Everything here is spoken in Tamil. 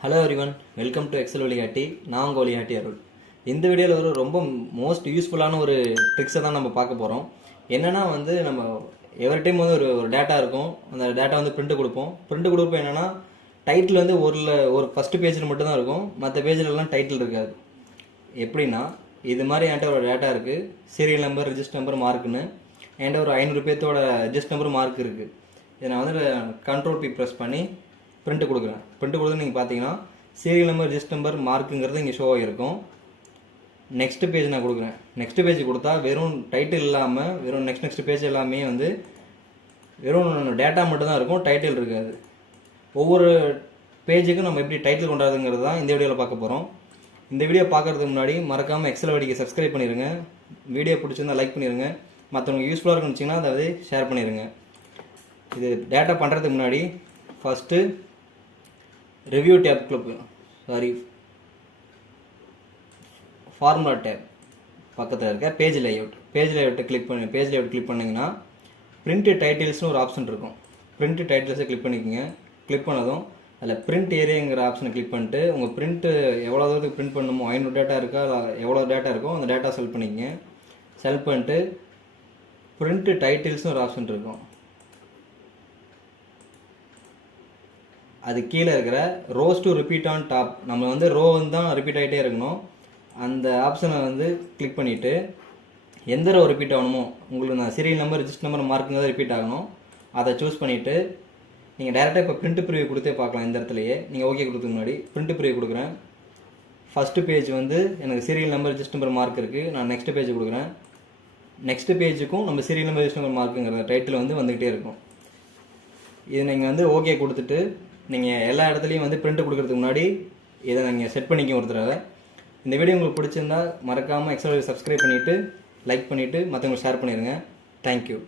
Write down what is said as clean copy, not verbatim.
Hello everyone, welcome to Excel வழிகாட்டி. நான் உங்கள் வழிகாட்டி அருள். இந்த வீடியோவில் ஒரு ரொம்ப மோஸ்ட் யூஸ்ஃபுல்லான ஒரு ட்ரிக்ஸை தான் நம்ம பார்க்க போகிறோம். என்னென்னா நம்ம எவ்ரி டைம் ஒரு டேட்டா இருக்கும். அந்த டேட்டா பிரிண்ட் கொடுப்போம். பிரிண்ட் கொடுப்போம் என்னென்னா டைட்டில் ஒரு ஃபஸ்ட்டு பேஜில் மட்டும்தான் இருக்கும். மற்ற பேஜிலலாம் டைட்டில் இருக்காது. எப்படின்னா இது மாதிரி என்கிட்ட ஒரு டேட்டா இருக்குது. சீரியல் நம்பர், ரிஜிஸ்டர் நம்பர், மார்க்குன்னு என்கிட்ட ஒரு 500 பேர்த்தோட ரிஜிஸ்டர் நம்பர், மார்க் இருக்குது. இதை நான் கண்ட்ரோல் பி ப்ரெஸ் பண்ணி பிரிண்ட் கொடுக்குறேன். பிரிண்ட் கொடுத்து நீங்கள் பார்த்தீங்கன்னா சீரியல் நம்பர், ரிஜிஸ்டர் நம்பர், மார்க்குங்கிறது இங்கே ஷோ ஆகிருக்கும். நெக்ஸ்ட் பேஜ் நான் கொடுக்குறேன். நெக்ஸ்ட் பேஜ் கொடுத்தா வெறும் டைட்டில் இல்லாமல் வெறும் நெக்ஸ்ட் பேஜ் எல்லாமே வெறும் டேட்டா மட்டும்தான் இருக்கும், டைட்டில் இருக்காது. ஒவ்வொரு பேஜுக்கும் நம்ம எப்படி டைட்டில் கொண்டாடுறதுங்கிறது தான் இந்த வீடியோவில் பார்க்க போகிறோம். இந்த வீடியோ பார்க்குறதுக்கு முன்னாடி மறக்காமல் எக்ஸல் வழிக்கு சப்ஸ்கிரைப் பண்ணிடுங்க. வீடியோ பிடிச்சிருந்தா லைக் பண்ணிடுங்க. மற்றவங்களுக்கு யூஸ்ஃபுல்லாக இருக்குன்னு வச்சிங்கன்னா அதை ஷேர் பண்ணிடுங்க. இது டேட்டா பண்ணுறதுக்கு முன்னாடி ஃபஸ்ட்டு ரிவ்யூ ஃபார்முலா டேப் பக்கத்தில் இருக்க பேஜ் லேஅவுட் கிளிக் பண்ணிங்கன்னா பிரிண்ட் டைட்டில்ஸ்னு ஒரு ஆப்ஷன் இருக்கும். பிரிண்ட் டைட்டில்ஸை கிளிக் பண்ணிக்கோங்க. கிளிக் பண்ணதும் அதில் பிரிண்ட் ஏரியாங்கிற ஆப்ஷனை கிளிக் பண்ணிட்டு உங்கள் பிரிண்ட்டு எவ்வளோ தூரத்துக்கு பிரிண்ட் பண்ணணுமோ, 500 டேட்டா இருக்கா, எவ்வளோ டேட்டா இருக்கோ அந்த டேட்டா செலக்ட் பண்ணிக்கங்க. செலக்ட் பண்ணிட்டு பிரிண்ட் டைட்டில்ஸ்னு ஒரு ஆப்ஷன் இருக்கும். அது கீழே இருக்கிற rose to repeat on top, நம்ம ரோ தான் ரிப்பீட் ஆகிட்டே இருக்கணும். அந்த ஆப்ஷனை கிளிக் பண்ணிவிட்டு எந்த ரோ ரிப்பீட் ஆகணுமோ, உங்களுக்கு நான் சீரியல் நம்பர், ரிஜிஸ்டர் நம்பர், மார்க்குங்க தான் ரிப்பீட் ஆகணும். அதை சூஸ் பண்ணிவிட்டு நீங்கள் டேரெக்டாக இப்போ பிரிண்ட் ப்ரிவியூ கொடுத்தே பார்க்கலாம். இந்த இடத்துலையே நீங்கள் ஓகே கொடுத்துக்கு முன்னாடி பிரிண்ட் ப்ரிவியூ கொடுக்குறேன். ஃபஸ்ட்டு பேஜ் எனக்கு serial number, register number, mark இருக்குது. நான் நெக்ஸ்ட் பேஜ் கொடுக்குறேன். நெக்ஸ்ட் பேஜுக்கும் நம்ம சீரியல் நம்பர், ரிஜிஸ்டர் நம்பர், மார்க்குங்கிற டைட்டில் வந்துக்கிட்டே இருக்கும். இது நீங்கள் ஓகே கொடுத்துட்டு நீங்கள் எல்லா இடத்துலையும் பிரிண்ட் கொடுக்கறதுக்கு முன்னாடி இதை நீங்கள் செட் பண்ணிக்க ஒரு தடவை. இந்த வீடியோ உங்களுக்கு பிடிச்சிருந்தா மறக்காமல் எக்ஸல் சப்ஸ்கிரைப் பண்ணிவிட்டு லைக் பண்ணிவிட்டு மற்றவங்களுக்கு ஷேர் பண்ணிடுங்க. தேங்க்யூ.